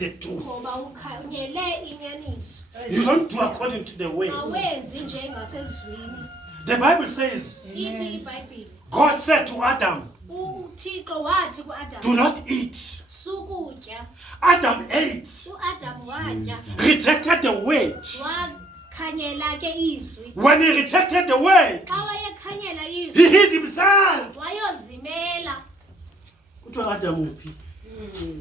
they do. ngoba ukhanyele inyaniso. You don't do according to the way. Awenzi njengasezweni. The Bible says, Ithi iBhayibheli, God said to Adam, uThixo wathi kuAdam, do not eat. sukutya. Adam ate, uAdam watya, rejected the word. wakhanyela ke izwi. When he rejected the word, Xa wayekhanyela izwi, he hid himself. wayozimela. Kuthiwa Adam uphi?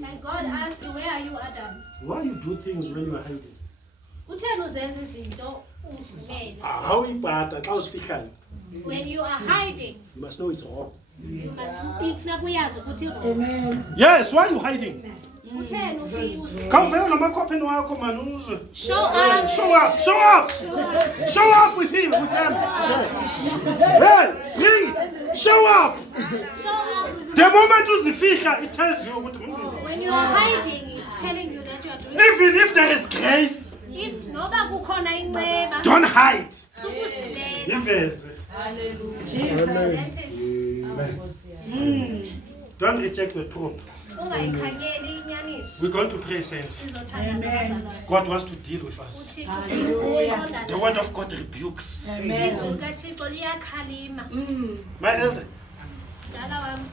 And God asked, where are you, Adam? Why you do things when you are hiding? Kutheni uzenza izinto uzimela? Awuyipata xa usifihlayo. When you are hiding, You must know it's wrong. you must ifuna kuyazi ukuthi wrong. Yes, why are you hiding? Kutheni ufika? Khawuvela namakhopeni wakho man uzwe. Show up. Show up, show up. Show up with him, with them. Hey, bring it. Show up. Show up with The moment uzifihla, it tells you ukuthi When you are hiding, it's telling you that you are doing. even if there is grace, If noba kukhona inceba, don't hide. sukuzimela. Iveze. Don't reject the truth. Ungayikhanyeli inyaniso. We're going to pray, saints. Sizothandaza abazalwane. God wants to deal with us. uThixo ufuna ukuqondana The word of God rebukes. izwi likaThixo liyakhalima. My elder, Dala wami,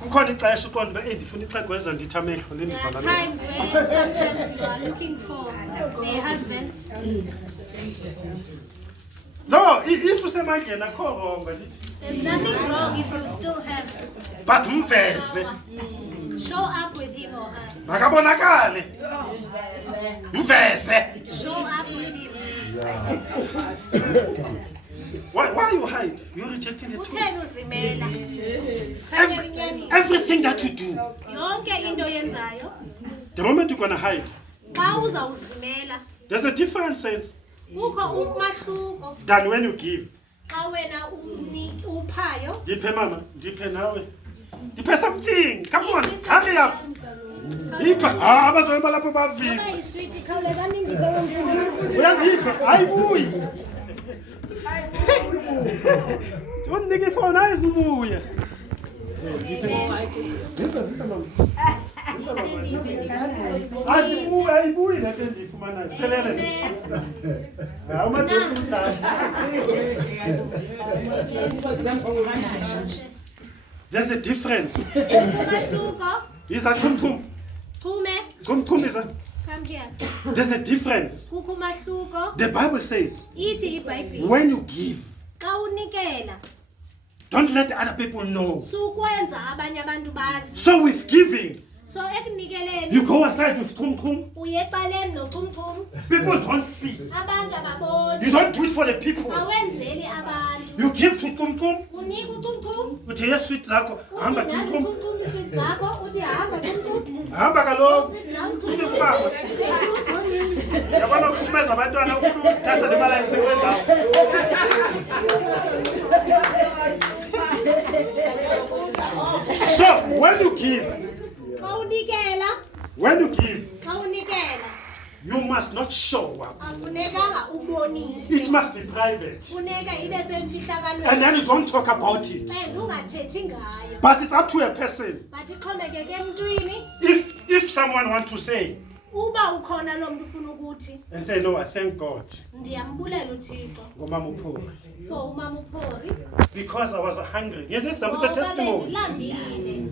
kukhona ixesha uqonda uba ndifuna ixhegweza ndithi amehlo there are lendivala times when sometimes you are looking for a husband. No, if usemandleni akho wrong ndithi. There's nothing wrong if you still have But mveze, power. Show up with him or her. makabonakale. Mveze. Show up with him. Why you hide? You're rejecting the truth. Utheni uzimela? Khanyela inyaniso. Everything that you do, Yonke into oyenzayo, the moment you're gonna hide, xa uzawuzimela, there's a different sense kukho umahluko than when you give. xa wena uphayo. Diphe mama, diphe nawe. Diphe something. Come on, hurry up. Diphe. Abazali balapho baviva. Noba yiswiti khawulezani ndikwenza. Uyazipha, ayibuyi. Undike ifoni ayizubuya. Ayibuyi le nto endiyifumanayo. Phelele. Hawu madoda umdala. There's a difference. Umahluko, Isa kum. chume, Kum isa. come here. There's a difference. Kukho umahluko. The Bible says, Ithi iBhayibheli, when you give, xa unikela, don't let other people know. sukwenza abanye abantu bazi. So with giving, So ekunikeleni, you go aside with kum. uye ecaleni nochumchum. People don't see. Abantu ababoni. You don't do it for the people. Awenzeli abantu. You give to kum. Unika uchumchum. Uthi yes sweet zakho, hamba Uthi nazi kum. uchumchum iswiti zakho, uthi hamba chumchum. Hamba kaloku. Sit down, Ufike chumchum. kubaba. Yabona ukuphumeza abantwana ufuna ukuthatha le mali ayisekwe ndawo. So when you give, Xa unikela, xa unikela, you must not show up. afunekanga It ubonise. must be private. Funeka ibe And semfihlakalweni. then you don't talk about it. And ungathethi ngayo. But it's up to a person. But ixhomekeke emntwini. If someone wants to say Uba ukhona lo muntu ufuna ukuthi and say, no, I thank God, ndiyambulela uThixo ngomama uphori, for umama uPhori. because I was hungry. Yes, it's a testimony. Bendilambile.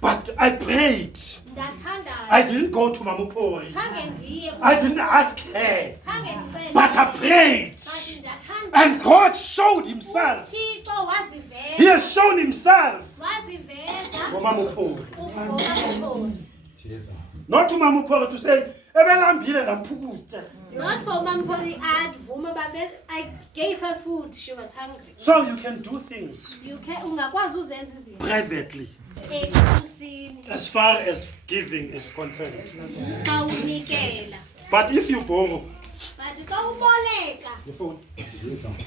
But I prayed. I Ndathandaza. didn't go to Mama Pori. Khange ndiye. I didn't ask her. Khange ndicele. But I prayed. But ndathandaza. And God showed himself. uThixo waziveza. He has shown himself. Waziveza. Ngomama uPhori. Ngomama uPhori. Not to Mama Pori to say, ebelambile lamphukuta. Not for Mama Pori advuma, but then I gave her food. She was hungry. So you can do things You can ungakwazi uzenza izinto privately ekusini as far as giving is concerned. xa unikela. But if you borrow, But xa uboleka, your phone.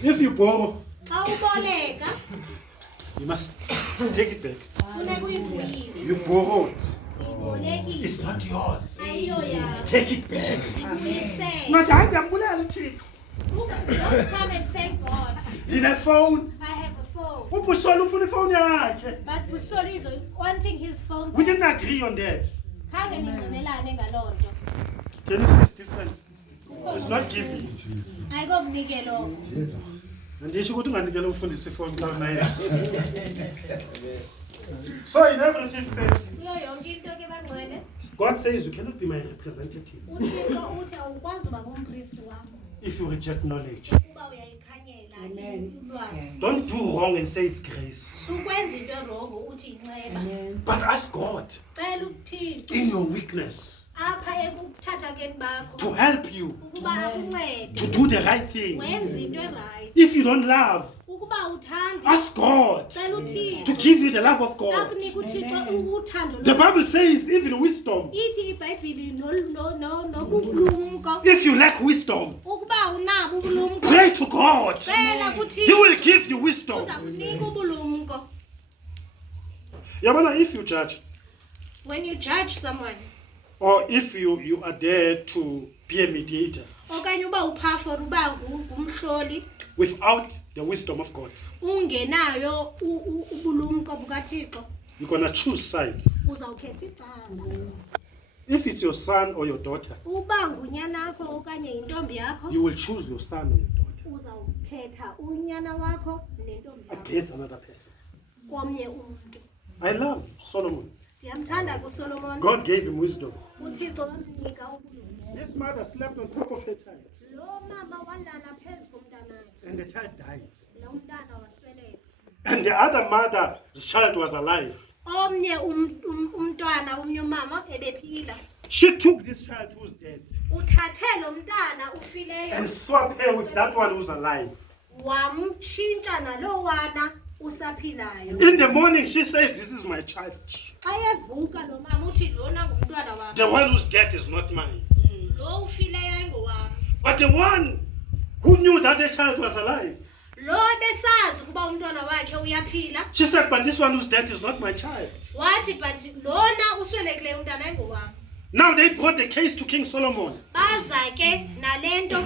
If you borrow, xa uboleka, you must take it back. funeka uyibuyise. You borrowed. Uyibolekile. It's not yours. Ayiyo yakho. Take it back. Ibuyisele. Ngathi hayi ngiyambulela uThixo. Don't come and thank God. Ndine-phone. I have a phone. Ubusole ufuna ifoni yakhe. But Busoli is wanting his phone. We didn't agree on that. Khange ningqinelane ngaloo nto. Can you say it's different? It's not giving. Ayikokunike lokho. Andisho ukuthi unganikela umfundisi ifoni xa unayeza. So in everything says, Kuyo yonke into ke bangcwele. God says you cannot be my representative uThixo uthi awukwazi uba ngumpristi wakho if you reject knowledge. ukuba uyayikhanyela ulwazi. Don't do wrong and say it's grace. Sukwenza into erongo uthi inceba. But ask God Cela uThixo in your weakness apha ekuthathakeni bakho to help you ukuba akuncede to do the right thing. wenze into erayithi. If you don't love, Ukuba uthandi ask God cela to uThixo give you the love of God. akunika uThixo uthando The lwakhe. Bible says even wisdom. Ithi iBhayibhili nobulumko If you lack wisdom, ukuba unabo ubulumko pray to God. cela He kuThixo will give you wisdom. uza kunika ubulumko. Yabona, if you judge, When you judge someone or if you are there to be a mediator okanye uba uphafa uba ngumhloli without the wisdom of God, ungenayo ubulumko bukaThixo you're going to choose side. uzawukhetha icala. If it's your son or your daughter, Uba ngunyanakho okanye intombi yakho you will choose your son or your daughter uzawukhetha unyana wakho nentombi yakho against another person. komnye umuntu. I love Solomon. Ndiyamthanda kuSolomon. God gave him wisdom. uThixo wamnika ubulumko. This mother slept on top of her child, Lo mama walala phezu komntanakhe, and the child died. lo mntana wasweleka. And the other mother's child was alive. Omnye umntwana omnye umama ebephila. She took this child who's dead Uthathe lo mntana ufileyo and swapped her with that one who's alive. wamtshintsha nalowana usaphilayo. In the morning, she says, "This is my child. Xa evuka lo mama uthi lona ngumntwana wakhe. The one who's dead is not mine." Lo ufileyo ayingowami. But the one who knew that the child was alive, Lo besazi ukuba umntwana wakhe uyaphila. she said, "But this one who's dead is not my child." Wathi but lona uswelekileyo umntana ayingowami. Now they brought the case to King Solomon. Baza ke nalento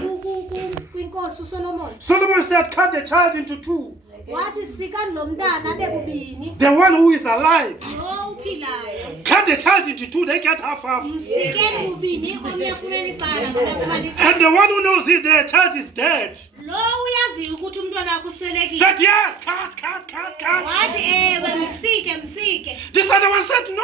kwinkosi uSolomon. Solomon said, "Cut the child into two. Wathi sikani lo mntana bebubini. The one who is alive, Lo uphilayo. cut the child into two. They get half. Sikeni bubini omnye afumene icala omnye afumene icala. And the one who knows if the child is dead Lo uyaziyo ukuthi umntwana wakhe uswelekile. said, "Yes, cut." Wathi ewe msike. This other one said, "No.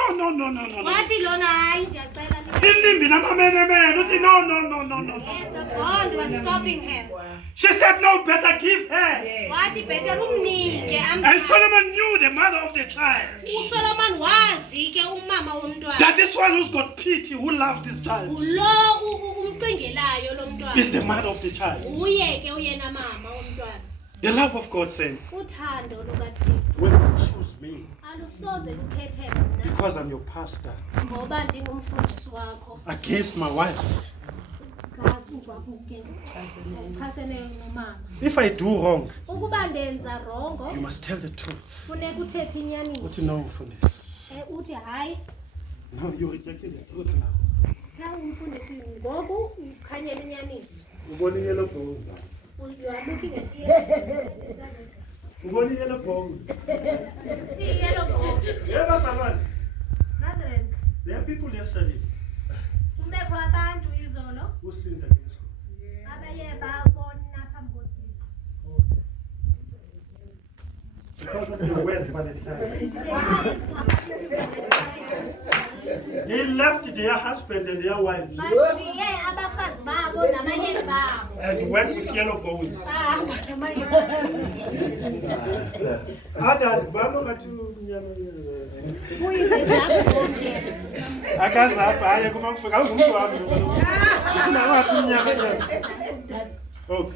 Wathi lona hayi ndiyacela. Ilimbi namamenemene uthi, No. Yes, the bond was stopping him. She said, "No, better give her." Wathi better umnike And Solomon knew the mother of the child, uSolomon wazi ke umama womntwana. that this one who's got pity, who loves this child, Lo umcingelayo lo mntwana. is the mother of the child. Uye ke uyena mama womntwana. The love of God says, Uthando lukaThixo when you choose me alusoze lukhethe mina because I'm your pastor ngoba ndingumfundisi wakho. against my wife, Uchasene nomama. if I do wrong, Ukuba ndenza rongo you must tell the truth. funeka uthethe inyaniso. Uthi, "No, mfundisi. Uthi hayi No, you rejected the truth now." xa umfundisi ngoku ukhanyela inyaniso. Ubone yellow bone. You are looking at here. Ubone yellow bone. See yellow bone. Yeah, someone. Brethren, There are people yesterday kumbekho abantu izolo who sinned against God. abaye babona phambi koThixo. Because of the word by the time. They left their husband and their wives Bashiye abafazi babo nabayeni babo. and went with yellow bones. Bahamba namayeni. Others, bano ngathi umnyama. Kuyize njalo konke. Akazapha hayi kumamfika awumuntu wami. Ufuna ngathi umnyama. Okay.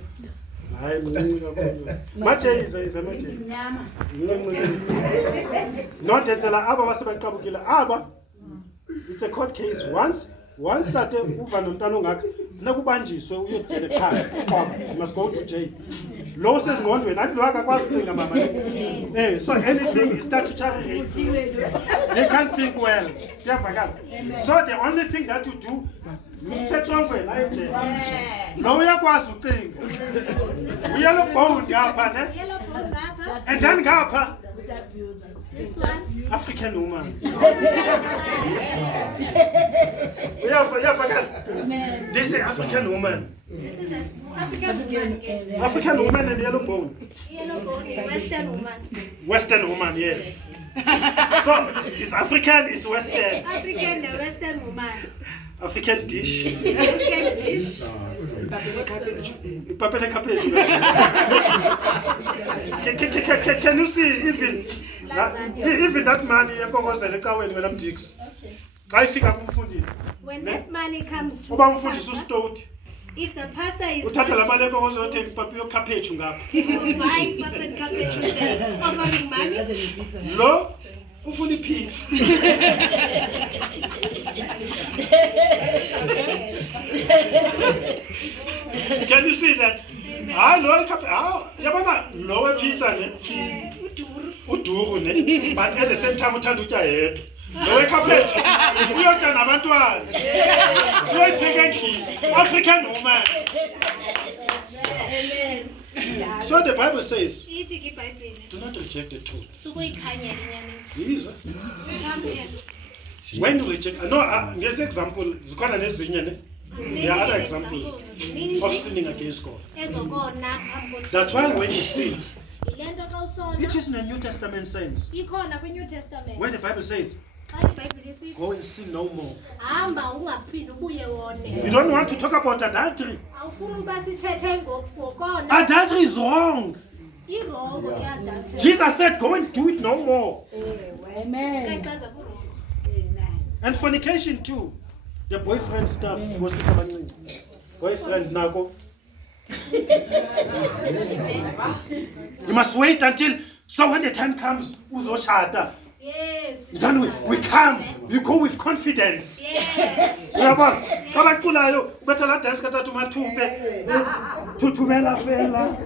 Hayi mncane kakhulu. Manje iza manje. Not ethela aba basebaqabukile aba. It's a court case. Once that uva nomntana ongaka nakubanjiswe uyothe ekhaya. You must go to jail. Lo sezingqondweni athi lo akakwazi ukucinga mama. So anything is statutory rape. They can't think well. Kuyavakala. So the only thing that you do umthethongweni ayejele. Lo uyakwazi ucinga. Uyelo bone ngapha ne? Yellow bone ngapha. And then ngapha This one. African woman. They say African woman. This is an African woman. African woman and yellow bone. Yellow bone, Western woman. Western woman, yes. So it's African, it's Western. African, the Western woman. African dish. African dish. Papele cabbage. Can you see even that money yakongozela ecaweni wena mdix? Xa ifika kumfundisi. When that money comes to Uba umfundisi usitoti. if the pastor is Uthatha la mali yakongozothenga ipapi yokhaphetshu ngapha. buying puppet cabbage with them, offering money, Lo ufuna ipizza. Can you see that? Lo yabona lo wepizza ne uduru ne but at the same time uthanda utya yedwa. Lo wekhaphetshu uyotya nabantwana. Uyoyipheka endlini. African woman. So the Bible says, ithi ke iBhayibhile do not reject the truth. sukuyikhanyela inyaniso. Yiza. Come here. When you reject, no, here's example, zikhona nezinye ne? There are other examples of sinning against God. Ezokona phambi That's why when you sin, Ilento xa usona it is in the New Testament sense, ikhona kwiNew Testament. where the Bible says, Xa iBhayibhile isithi go and sin no more. hamba ungaphindi ubuye wone. You don't want to talk about adultery. Awufuni uba sithethe ngokona. Adultery is wrong. Irongo ke adultery. Jesus said, go and do it no more. Kayichaza kurongo. And fornication too. The boyfriend stuff goes with abancinci. Boyfriend nako. You must wait until, so when the time comes, uzoshada. Yes. Then we come, you go with confidence. Yes. Uyabona? Xa baculayo ubetha la desk athatha umathumpe. Thuthumela fela.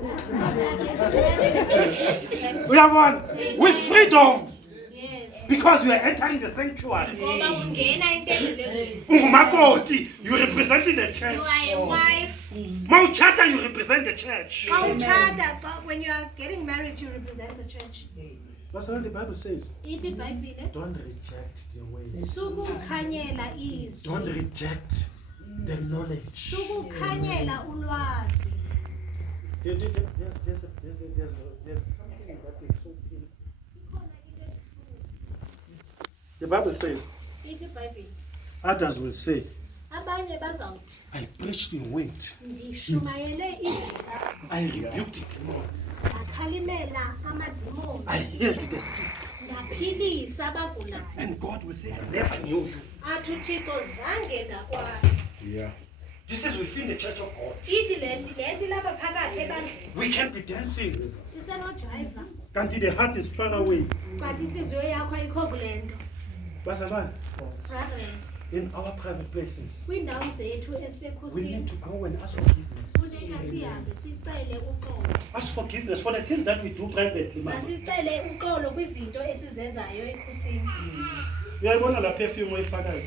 Uyabona? With freedom. Yes. Because you are entering the sanctuary. Ngoba ungena entendeni lezulu. Ungumakoti, you represent the You church. are a wife. Mawuchata, you represent the church. Xa utshata, when you are getting married, you represent the church. That's what the Bible says. Ithi iBhayibhile Don't reject the ways. sukukhanyela izwi. Don't reject the knowledge. Sukukhanyela ulwazi. There's something that is so clear. The Bible says, Ithi iBhayibhile others will say, abanye bazawuthi I preached in wind. ndishumayele izwi I rebuked the demon. ndakhalimela amadimoni I healed the sick. ndaphilisa abagulayo. And God will say, I never knew you. Athi uThixo zange ndakwazi. Yeah. This is within the church of God. Ithi le nto ilapha phakathi ebandleni. We can be dancing. Sisenodrayiva Kanti the heart is far away. kanti intliziyo yakho ayikho kule nto. Bazalwane, Brothers, in our private places, kwiindawo zethu we need ezisekhusini to go and ask forgiveness. funeka sihambe sicele uxolo. Ask forgiveness for the things that we do privately, mama. Masicele uxolo kwizinto esizenzayo ekhusini. Uyayibona la perfume oyifakayo?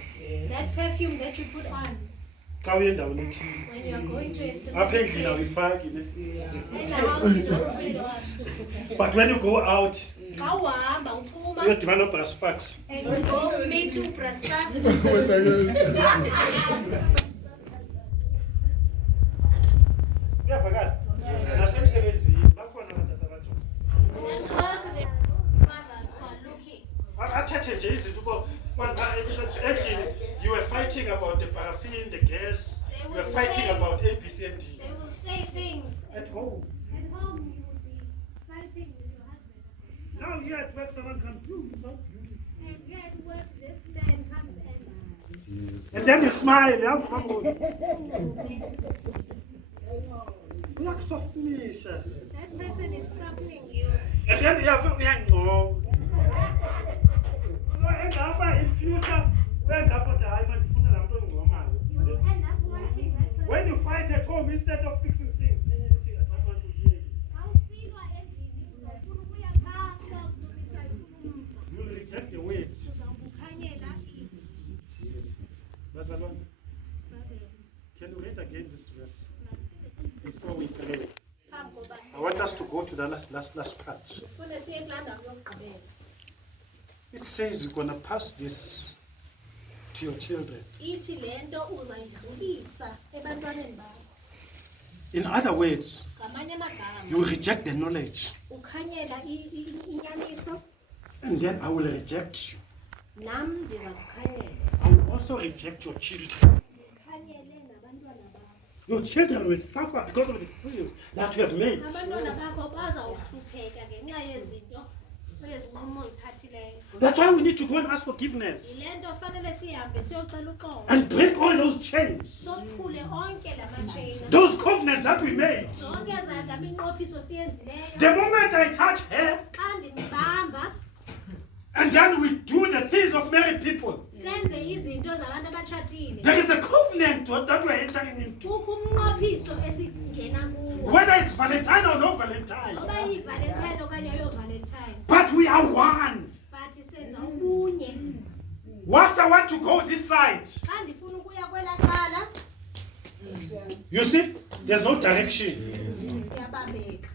That perfume that you put on Xa uye endaweni ethile. when you are going to a Apha specific endlini place. awuyifaki ne. And But when you go out, xa uhamba uphuma uyodibana no-brass sparks. and you go meet two brass-tacks. Uyavakala? Nasemsebenzini bakhona abantata abajonga. And work there are mothers who are looking. Athethe nje izinto uba endlini you were fighting about the paraffin, the gas, you were fighting about A, B, C, and D. They will say things. At home. At home you will be fighting with your husband. Now here at work someone comes, you so beautiful. And here at work this man comes and And then you smile, yeah? Uyakusoftisha. that person is softening you. And then uyangcoba. Engapha in future, uyangapha ukuthi hayi manje ngifuna laa nto engcomayo. You will end up wanting that person. When you fight at home instead of fixing things, then you think, I don't want to hear you. Awusilwa endlini uzofuna ukuya phaa uzofuna umva. You will reject the weight. Uzawukukhanyela izwi. Bazalwane, Brothers, can you read again this verse masiphinde before we pray? phambi koba I want want us to go to the last part. Ndifuna siye kulaa ndawo yokugqibela. It says you're going to pass this to your children. Ithi le nto uzayidlulisa ebantwaneni bakho. In other words, Ngamanye amagama, you reject the knowledge, ukhanyela inyaniso, and then I will reject you. nam ndiza kukhanyela. I will also reject your children. Ndikhanyele nabantwana bakho. Your children will suffer because of the decisions that you have made. Abantwana bakho bazawuhlupheka ngenxa yezinto ezinqumo ozithathileyo. That's why we need to go and ask forgiveness Yile nto fanele sihambe siyocela uxolo. and break all those chains, Sophule onke la matsheyina. those covenants that we made. Zonke la minqophiso siyenzileyo. The moment I touch her, Xa ndinibamba and then we do the things of married people, senze izinto zabantu abatshatile. there is a covenant that we are entering into. Kukho umnqophiso esingena kuwo. Whether it's Valentine or no Valentine, Oba yiValentine okanye ayo-Valentine. but we are one. But senza ubunye. Once I want to go this side, Xa ndifuna ukuya kwelaa cala, you see, there's no direction. ndiyabambeka.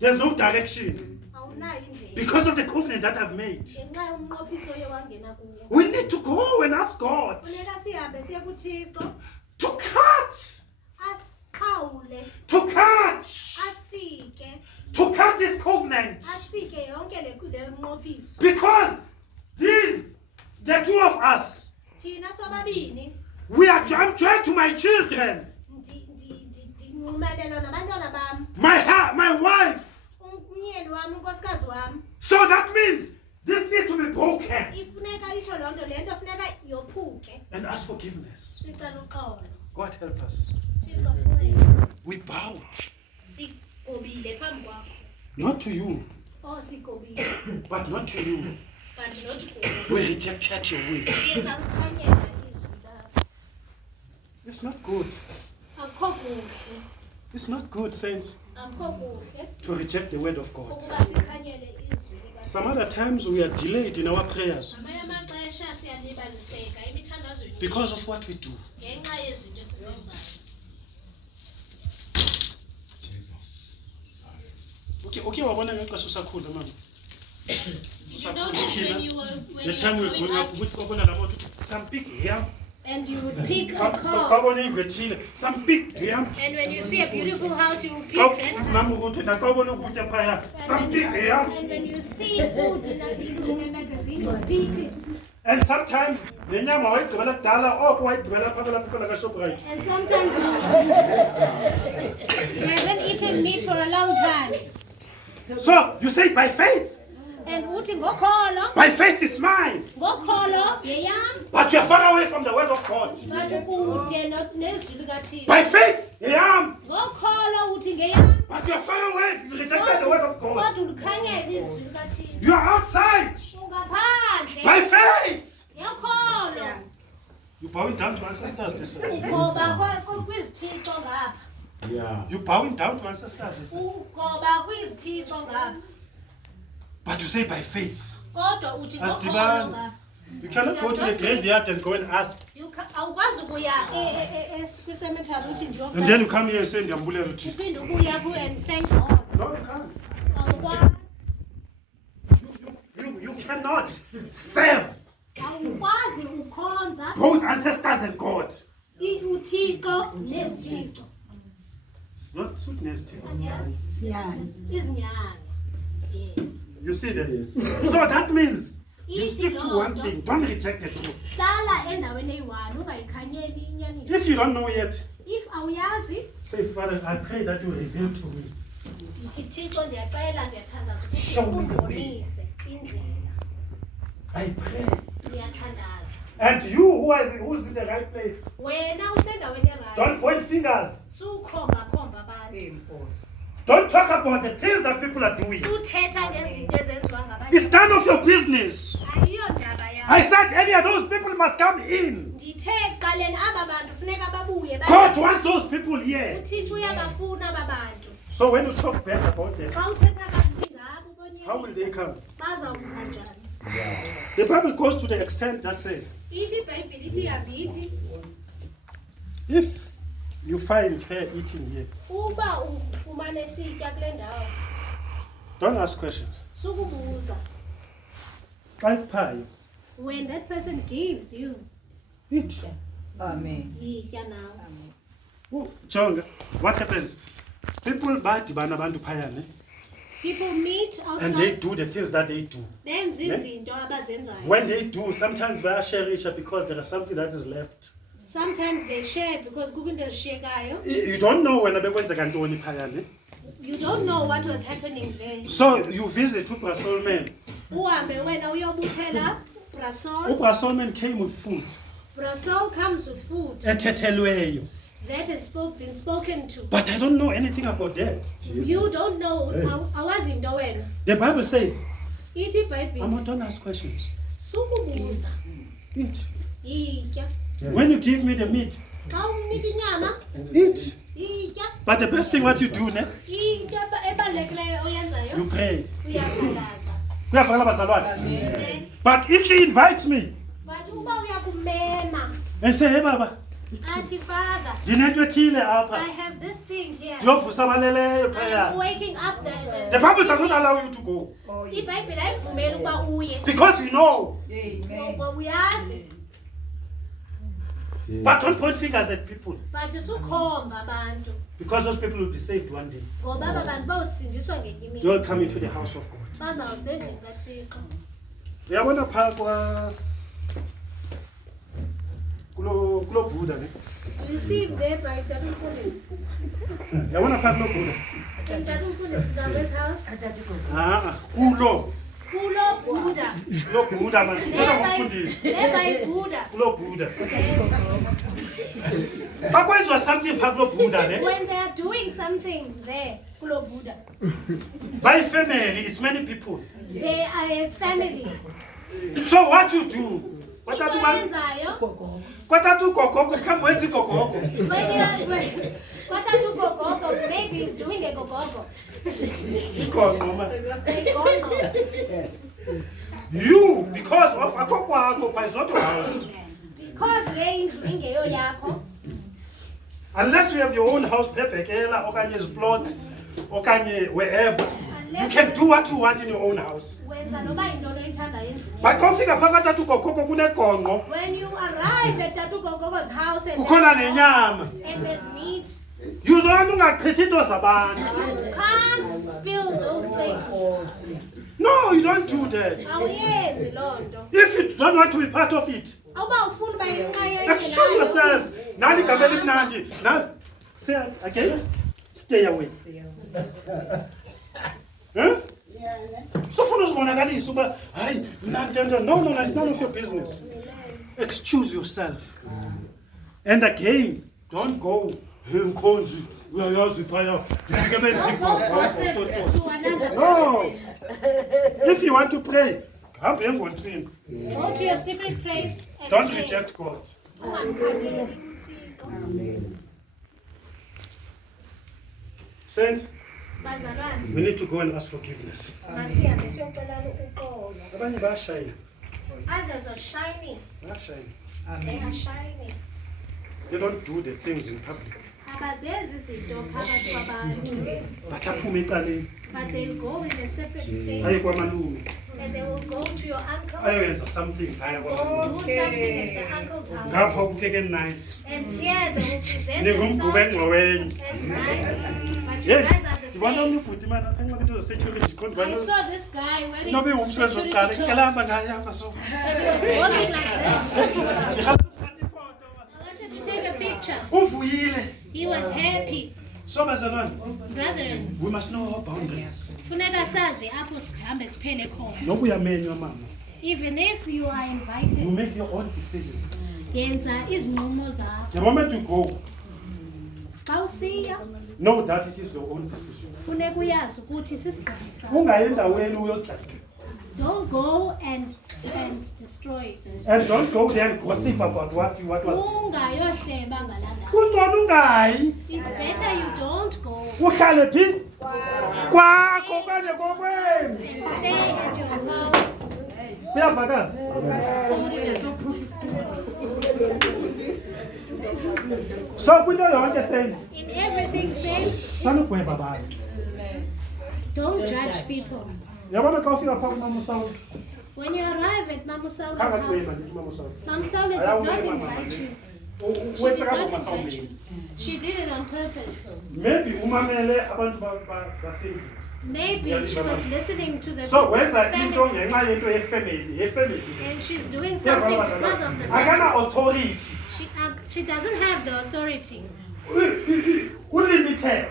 There's no direction Awunayo indlela. because of the covenant that I've made. Ngenxa yomnqophiso oye wangena kuwo. We need to go and ask God Funeka sihambe siye kuThixo, to cut, asiqhawule, asike, to cut this covenant. asike yonke le mnqophiso. Because these, the two of us, Thina sobabini I'm joined to my children, ndinqumelelo nabantwana bam, my wife. umyeni wam, unkosikazi wam. So that means this needs to be broken. Ifuneka itsho loo nto, le nto funeka yophuke. And ask forgiveness. Sicela uxolo. God help us. Thixo sincede. We bowed, Sigobile phambi kwakho. not to you, Oh, sigobile, but not to you. but not kuwe. We rejected your ways. Siye sakukhanyela izwi lakho. It's not good. Akukho kuhle, It's not good, saints, akukho kuhle to reject the word of God. ukuba sikhanyele izwi likaThixo. Some other times we are delayed in our prayers Ngamanye amaxesha siyalibaziseka emithandazweni because of what we do. ngenxa yezinto esizenzayo. Okay, wabona ngexesha usakhula mama. Did you notice when you were The time we growing go up, ukuthi wabona la moto some big here. and you would pick a car, Kabona ingwethile, some big here. and when you see a beautiful house, you pick it. Mama ukuthi na kabona ukutya phaya, some big here. And when you see food in a magazine, you pick it. And sometimes nenyama wayigqibela kudala oko wayigqibela phakela fikola ka Shoprite. And sometimes you haven't eaten meat for a long time. So you say by faith. And uthi ngokholo, By faith is mine. ngokholo yeyam, But you are far away from the word of God. but ukude nezwi likaThixo. By faith, I am. Ngokholo uthi ngeyam, But you are far away. You rejected the word of God. kodwa ulikhanyela izwi likaThixo. You are outside. Ungaphandle, By faith. ngokholo. You bowing down to ancestors. This is. Ugoba kwizithixo ngapha. Yeah. You bowing down to ancestors. This is. Ugoba kwizithixo ngapha. But you say by faith. Kodwa uthi As ngokholo divine. ngapha. You cannot go to the graveyard and go and ask. Awukwazi ukuya kwicemetery uthi And then you ndiyocela. come here and say, Ndiyambulela uthi. Uphinde ukuya ku and thank God. No, you can't. Awukwazi. You cannot serve Awukwazi ukhonza both ancestors and God. uThixo nezithixo. It's not sweetness. Izinyanya. Yes. You see that? So that means you Ithi stick to loo one nto, thing. Don't reject the truth. hlala endaweni eyi-one ungayikhanyeli inyaniso. If you don't know yet, If awuyazi, say, Father, I pray that you reveal to me. ndithi Thixo ndiyacela ndiyathandaza ukuthi Show me the way. undibonise indlela. I pray. Ndiyathandaza. And you who's in the right place, Wena usendaweni erayithi. don't point fingers. Sukhomba abantu. Don't talk about the things that people are doing. Suthetha ngezinto ezenziwa ngabanye. It's none of your business. Ayiyo ndaba I yakho. said earlier, those people must come in. Ndithe ekuqaleni aba bantu funeka babuye. God wants those people here. uThixo uyabafuna aba bantu. So when you talk bad about them, Xa uthetha kakubi ngabo how will they come? bazawuza njani? The Bible goes to the extent that says, Ithi iBhayibhile ithi yabithi if you find her eating here, uba ufumane sitya kule ndawo Don't ask questions. Sukubuza. Xa ikuphayo, When that person gives you, eat. Amen. yitya now. Oh, Jonga, what happens? People badibana abantu phayane People meet and they outside. do the things that they do. Benza izinto abazenzayo. When they do, sometimes bayasharisha because there is something that is left. Sometimes they share because kukunto ezishiyekayo. You don't know when bekwenzeka ntoni phayane. You don't know what was happening there. So you visit uBrasolman. Uhambe wena uyobuthela Brasol. uBrasolman came with food Brasol comes with food ethethelweyo. that has been spoken to. But I don't know anything about that. You don't know. Awazinto wena. The Bible says, Ithi iBhayibhile. don't ask questions. Sukubuza. Eat. Yitya. When you give me the meat, Xa umnika inyama, eat. yitya. But the best thing what you do, ne? Into ebalulekileyo oyenzayo You pray. uyathandaza. Kuyavakala bazalwane. Okay? But if she invites me But uba uyakumema and say, hey baba, athi Father, ndinento ethile I apha. have this thing here. Ndiyovusa abaleleyo I'm phaya. waking up The Bible does not allow you to go. Oh, yes. iBhayibhile ayivumeli ukuba uye. Because you know. Amen. Ngoba uyazi. But don't point fingers at people. But sukhomba abantu. Because those people will be saved one day. Ngoba aba bantu bawusindiswa ngenye They imini. will come into the house of God. Bazawuza endlini kaThixo. Uyabona phaa kulo Buddha ne? Do you see there by Tata Mfundisi? Uyabona phaa kulo Buddha? In Tata Mfundisi Ndabez's house? Kulo Kulo Buddha. Buddha man, sithetha ngomfundisi. There by Buddha. Kulo Buddha. Yes. Xa kwenziwa something phaa kulo Buddha ne? When they are doing something there, Kulo Buddha, By family, it's many people. they are a family. So what you do? Into oyenzayo, Kwatatu gogogo, come wenzi gogogo. Kwatatu gogogo, baby is doing a gogogo. Igogo man. They gogo. You, because of akho kwakho, but it's not your house. Because le indlu ingeyo yakho, Unless you have your own house, Pepekela, okanye plot, okanye wherever, you can do what you want in your own house. wenza noba yintoni oyithandayo endlini. But xa ufika phakathi gogogo kunegongqo, When you arrive at Tatu Gogogo's house and kukhona nenyama. there's meat, You don't ungachithi into zabantu. you can't spill those things. No, you don't do that. Awuyenzi loo nto. If you don't want to be part of it, Awuba ufuna uba yinxayo excuse yourself. Nani igama elimnandi. Say again. Stay away. Huh? So funa uzibonakalisa uba hayi mna ntento. No, it's none of your business. Excuse yourself. And again, don't go. Hey Mkhonzi, uyayazi phaya. Ndifike benzi gossip to another No. person. If you want to pray, hambe engontini. Go to your secret place and Don't pray. reject God. Ungamkhaleli uThixo. Saints, Bazalwane, we need to go and ask forgiveness. masihambe siyocela uxolo. Abanye bayashayina. Others are shining. Bayashayina. They are shining. They don't do the things in public. Abazenzi izinto phakathi kwabantu. Bathaphume ecaleni. But they'll go in a separate place Aye kwamalume. and they will go to your uncle. Ayoyenza something phaya Go kwamalume. do something at the uncle's house. Ngapha kubukeke nice. And here they will present Ningumgubo themselves engcowenye. as nice. But you Hey, guys are the ndibona same. omnye ubhuti mana enxibe into ze-security qonda I ubana saw this guy wearing nobe ngumsebenzi security wokuqala clothes. ngikelahamba ngaye hamba so. And he was walking like this. Ngihamba ukuthatha ifoto man. I wanted to take a picture. Uvuyile. He was happy. So bazalwane, Brethren, we must know our boundaries. funeka sazi apho sihambe siphele khona. Noba uyamenywa mama, Even if you are you invited, make your own decisions. yenza izinqumo zakho. The moment you go, Xa usiya, know that it is your own decision. funeka uyazi ukuthi sisigqibo sakho. Ungayi endaweni uyogxeka. Don't go and destroy. And don't go there and gossip about what was. Ungayohleba ngalanda. Kungcono ungayi. It's better you don't go Uhlale phi? Kwakho okanye kokwenu. and stay at your house. Kuyavakala? Sorry, So kwinto yonke senze, in everything says, sanugweba abantu. Don't judge people. Yabona xa ufika phaa kumama uSawule. When you arrive at Mama Saula's Phakathi kwema house, ndithi mama uSawule. Mama Saula did not invite you. She Wenza did kanti not uMasawule. invite you. She did it on purpose. Maybe umamele abantu basendlini. Maybe she was listening to the So wenza into family, ngenxa yento yefamily. and she's doing something because of the family. Akana authority. She doesn't have the authority. Unlimited.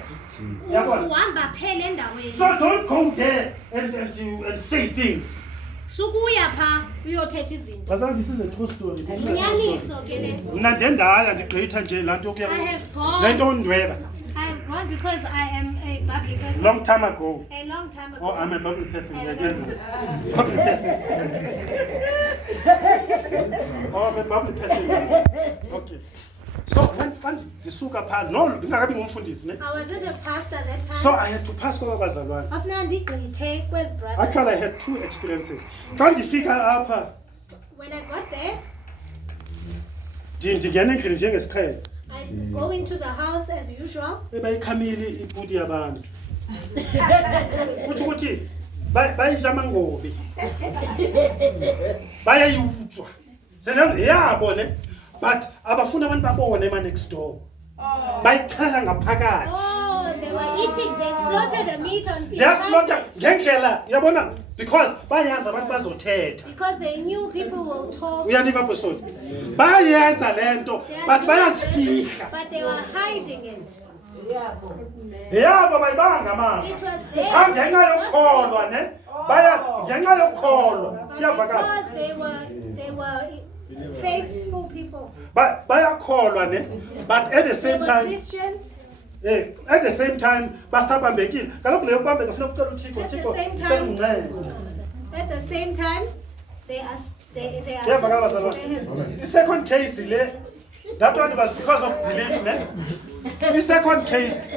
Yabona? Uhamba phela endaweni. So don't go there and say things. Sukuya pha uyothetha izinto. Bazange this is a true story. Inyaniso ke le. Mna ndendaya ndigqitha nje laa nto I yokuya have gone. le nto ndweba I've gone because I am a Bible person. long time ago. A long time ago. Oh, I'm a Bible person. As Yeah, well. Bible person. Oh, I'm a Bible person. Okay. So xa ndisuka phaa no ndingakabi ngumfundisi ne. I wasn't a pastor that time. So I had to pass kwaba bazalwane. Afuna ndigqithe kwezi brothers. Actually I had two experiences. Xa ndifika apha When I got there, ndingena endlini njengesiqhelo. I go into the house as usual. Bayikhamile ibhudi yabantu. Kuthi ukuthi bayijama ngobe. Bayayiutswa. Senenze yabo ne. But abafuna abantu babone ema next door. Bayikhala ngaphakathi. Oh, they were eating. They slaughtered the meat on They are slaughter private. ngendlela yabona because bayazi abantu bazothetha. Because they knew people will talk. Uyandiva bosoni. Bayenza lento They are but doing bayasifihla. it, but they were hiding it. Yabo bayibanga mama. It was there. Ngenxa yokholwa ne. Baya ngenxa yokholwa. But Siyavakala. because they were faithful people. Bayakholwa ne. But at the They same were time Christians. at the same time basabambekile. Kaloku leyo kubambeka funeka ucela uThixo At the Thixo same ucela time, uncedo. at the same time, they are Siyavakala bazalwane. The second case le that one was because of belief ne. The second case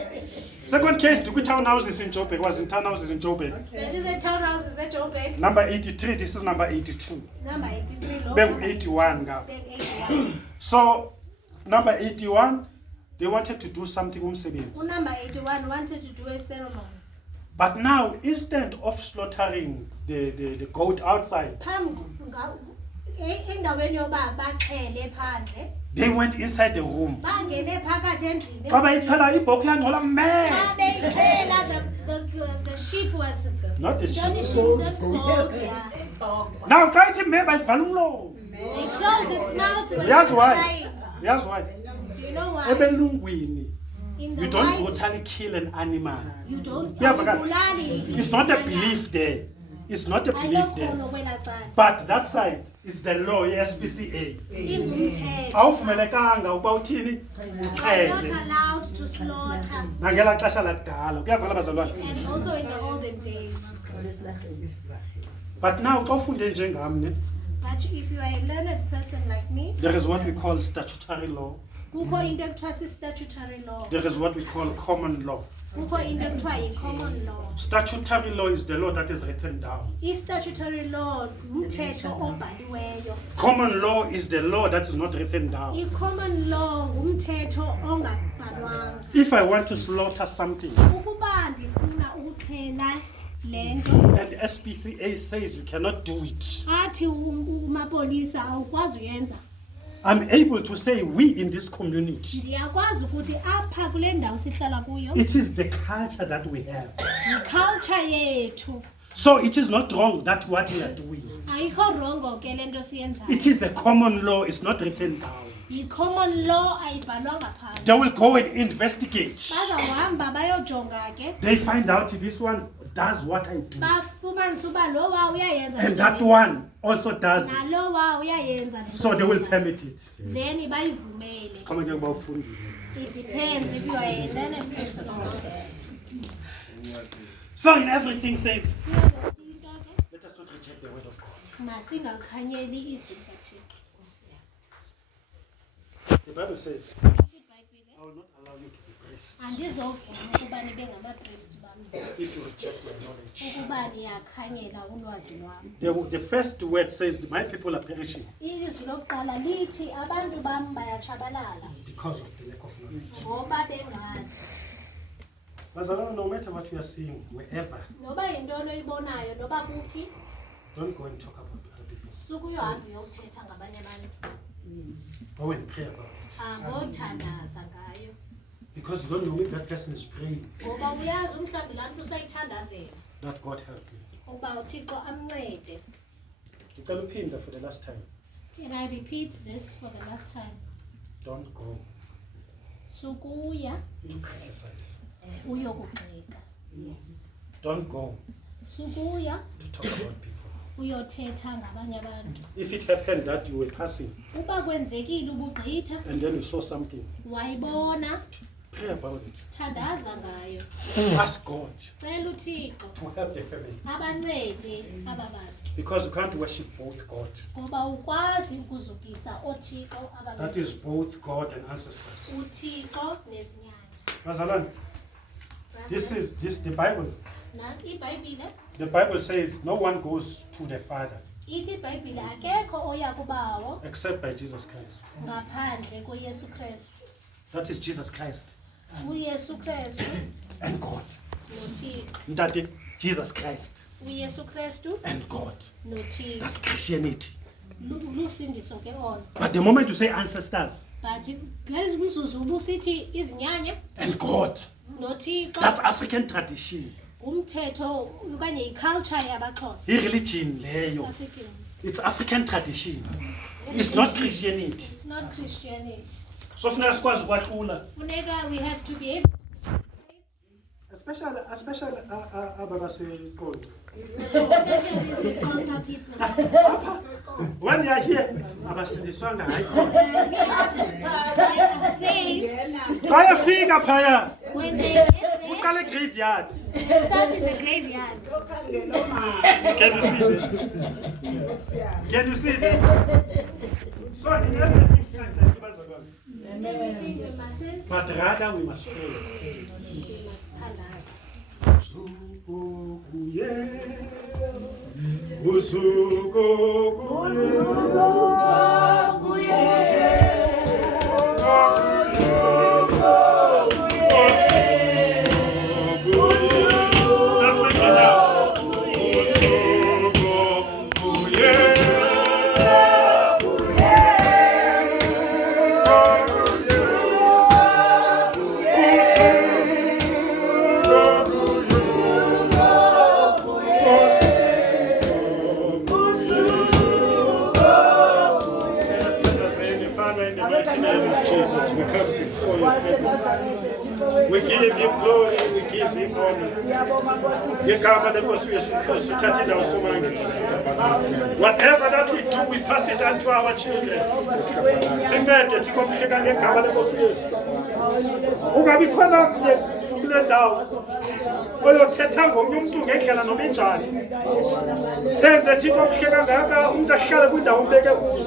townhouses in Joburg was in townhouses in Joburg. That is a townhouse at Joburg. Number 83, this is number 82. Number 83. Beng 81 ngapha. Beng 81. So number 81 they wanted to do something umsebenzi. Number 81 wanted to do a ceremony. But now instead of slaughtering the goat outside, Endaweni yoba baxhele phandle. they went inside the room. Bangene phakathi endlini. Xa bayixhela ibhokhwe yangcola Xa meh. beyixhela, the sheep was Not the sheep. the goat, yeah. Now xa ithi meh bayivala umlomo. They closed its mouth when Yazi it was why? crying. Yazi why? Do you know why? Ebelungwini In the you don't white, brutally kill an animal. you don't. Siyavakala. It's not a belief there. It's not a belief there. But that side is the law, SPCA. Ingumthetho. Awuvumelekanga ukuba uthini You are not uxhele allowed to slaughter. nangela xesha lakudala kuyavala bazalwane. And also in the olden days. But now xa ufunde njengam ne, But if you are a learned person like me, there is what we call statutory law, kukho into ekuthiwa si-statutory law. there is what we call common law. Kukho into ekuthiwa yi-common law. Statutory law is the law that is written down. I-statutory law ngumthetho obhaliweyo. Common law is the law that is not written down. I-common law ngumthetho ongabhalwanga. If I want to slaughter something Ukuba ndifuna ukuxhela le nto, and SPCA says you cannot do it, athi umapolisa awukwazi uyenza, I'm able to say we in this community, ndiyakwazi ukuthi apha kule ndawo sihlala kuyo it is the culture that we have. yi-culture yethu. So it is not wrong that what we are doing. Ayikho rongo ke le nto siyenzayo. It is a common law, it's not written down. Yi-common law ayibhalwanga phandle. They will go and investigate. Bazawuhamba bayojonga ke, They find out this one does what I do. bafumanise uba lo wa uyayenza And that one also does it. nalo wa uyayenza. So they will permit it. Then bayivumele. Come on, about funding. It depends if you are a learned person or not. So in everything saints, let us not reject the word of God. Masingakhanyeli izwi likaThixo. The Bible says, I will not allow you to be priests Andizovuma ukuba nibe ngamapriest bam if you reject my knowledge. ukuba niyakhanyela ulwazi lwam. The first word says, my people are perishing Ilizwi lokuqala lithi abantu bam bayatshabalala because of the lack of knowledge. ngoba bengazi. Bazalwane, no matter what we are seeing, wherever, Noba yintoni oyibonayo noba kuphi don't go and talk about other people. sukuyohamba uyothetha ngabanye abantu. Go and pray about it. Angothandaza ngayo. Because you don't know if that person is praying Ngoba uyazi mhlawumbi laa mntu usayithandazela that God help me. ukuba uThixo amncede. Ngicela uphinda for the last time. Can I repeat this for the last time? Don't go Sukuya to criticize. uyokugxeka. Don't go Sukuya to talk about people. uyothetha ngabanye abantu. If it happened that you were passing Uba kwenzekile ubugqitha and then you saw something, wayibona, pray about it. thandaza ngayo. Ask God Cela uThixo to help the family. abancede aba bantu. Because you can't worship both God. Ngoba ukwazi ukuzukisa oThixo That ababili. is both God and ancestors. uThixo nezinyanya. Bazalwane, the Bible. iBhayibhile The Bible says no one goes to the Father ithi iBhayibhile akekho oya kubawo except by Jesus Christ. ngaphandle koYesu Kristu. That is Jesus Christ uYesu Kristu and God. noThixo. That is Jesus Christ uYesu Kristu and God. noThixo. That's Christianity. Lusindiso ke olo. But the moment you say ancestors But ngezi mzuzu ubusithi izinyanya and God, noThixo that's African tradition. umthetho okanye iculture yabaXhosa. Religion leyo. African. It's African tradition. It's not Christianity. It's not Christianity. So funeka sikwazi ukwahlula. Funeka we have to be able Especially aba baseqonto. especially the Xhosa people. When they are here, abasindiswanga hayi khona. I am saying Xa efika phaya, when they get there, uqala graveyard. they start in the graveyard. Can you see that? Can you see that? So in everything siyathanda bazalwane. Everything we mustn't, But rather we must pray. we must thandaza. Usuku we give you glory, we give you honor. Whatever that we do, we pass it on to our children. Ungabi khona kule ndawo oyothetha ngomnye umuntu ngendlela noma enjani. Senze Thixo kuhle kangaka umuntu ahlale kwindawo umbeke kuyo.